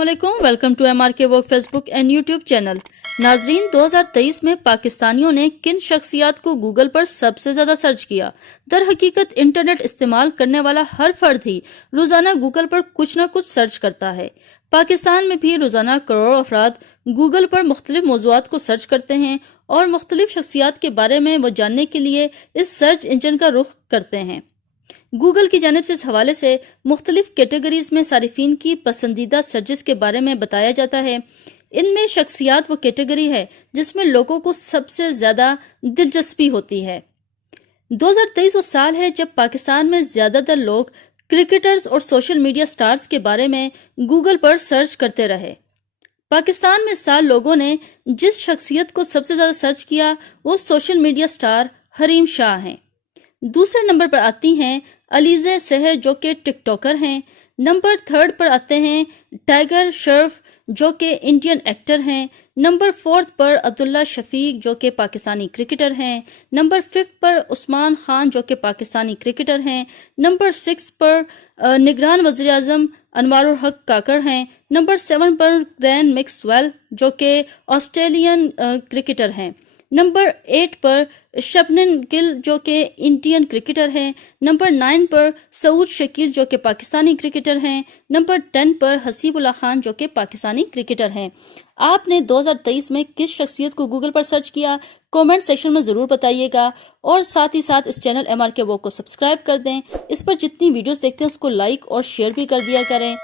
अस्सलाम वालेकुम, welcome to MRK work Facebook and YouTube channel. नाजरीन, 2023 में पाकिस्तानियों ने किन शख्सियात को गूगल पर सबसे ज्यादा सर्च किया? दर हकीकत इंटरनेट इस्तेमाल करने वाला हर फर्द ही रोजाना गूगल पर कुछ न कुछ सर्च करता है। पाकिस्तान में भी रोजाना करोड़ों अफराद गूगल पर मुख्तलिफ मौज़ूआत को सर्च करते हैं और मुख्तलिफ शख्सियात के बारे में वो जानने के लिए इस सर्च इंजन का रुख करते हैं। गूगल की जानिब से इस हवाले से मुख्तलिफ कैटेगरीज में सारिफीन की पसंदीदा सर्चेस के बारे में बताया जाता है। इनमें शख्सियात वो कैटेगरी है जिसमें लोगों को सबसे ज़्यादा दिलचस्पी होती है। 2023 वो साल है जब पाकिस्तान में ज़्यादातर लोग क्रिकेटर्स और सोशल मीडिया स्टार्स के बारे में गूगल पर सर्च करते रहे। पाकिस्तान में इस साल लोगों ने जिस शख्सियत को सबसे ज़्यादा सर्च किया वो social media star Hareem Shah हैं। दूसरे नंबर पर आती हैं अलीज़े सहर जो कि टिकटॉकर हैं। नंबर 3 पर आते हैं टाइगर श्रॉफ जो कि इंडियन एक्टर हैं। नंबर 4 पर अब्दुल्ला शफीक जो कि पाकिस्तानी क्रिकेटर हैं। नंबर 5 पर उस्मान खान जो कि पाकिस्तानी क्रिकेटर हैं। नंबर 6 पर निगरान वज़ीर आज़म अनवारुल हक काकड़ हैं। नंबर 7 पर ग्लेन मैक्सवेल जो कि ऑस्ट्रेलियन क्रिकेटर हैं। नंबर 8 पर शबनम गिल जो कि इंडियन क्रिकेटर हैं। नंबर 9 पर सऊद शकील जो कि पाकिस्तानी क्रिकेटर हैं। नंबर 10 पर हसीबुल्लाह खान जो कि पाकिस्तानी क्रिकेटर हैं। आपने 2023 में किस शख्सियत को गूगल पर सर्च किया? कमेंट सेक्शन में ज़रूर बताइएगा और साथ ही साथ इस चैनल MRK वर्क को सब्सक्राइब कर दें। इस पर जितनी वीडियोस देखते हैं उसको लाइक और शेयर भी कर दिया करें।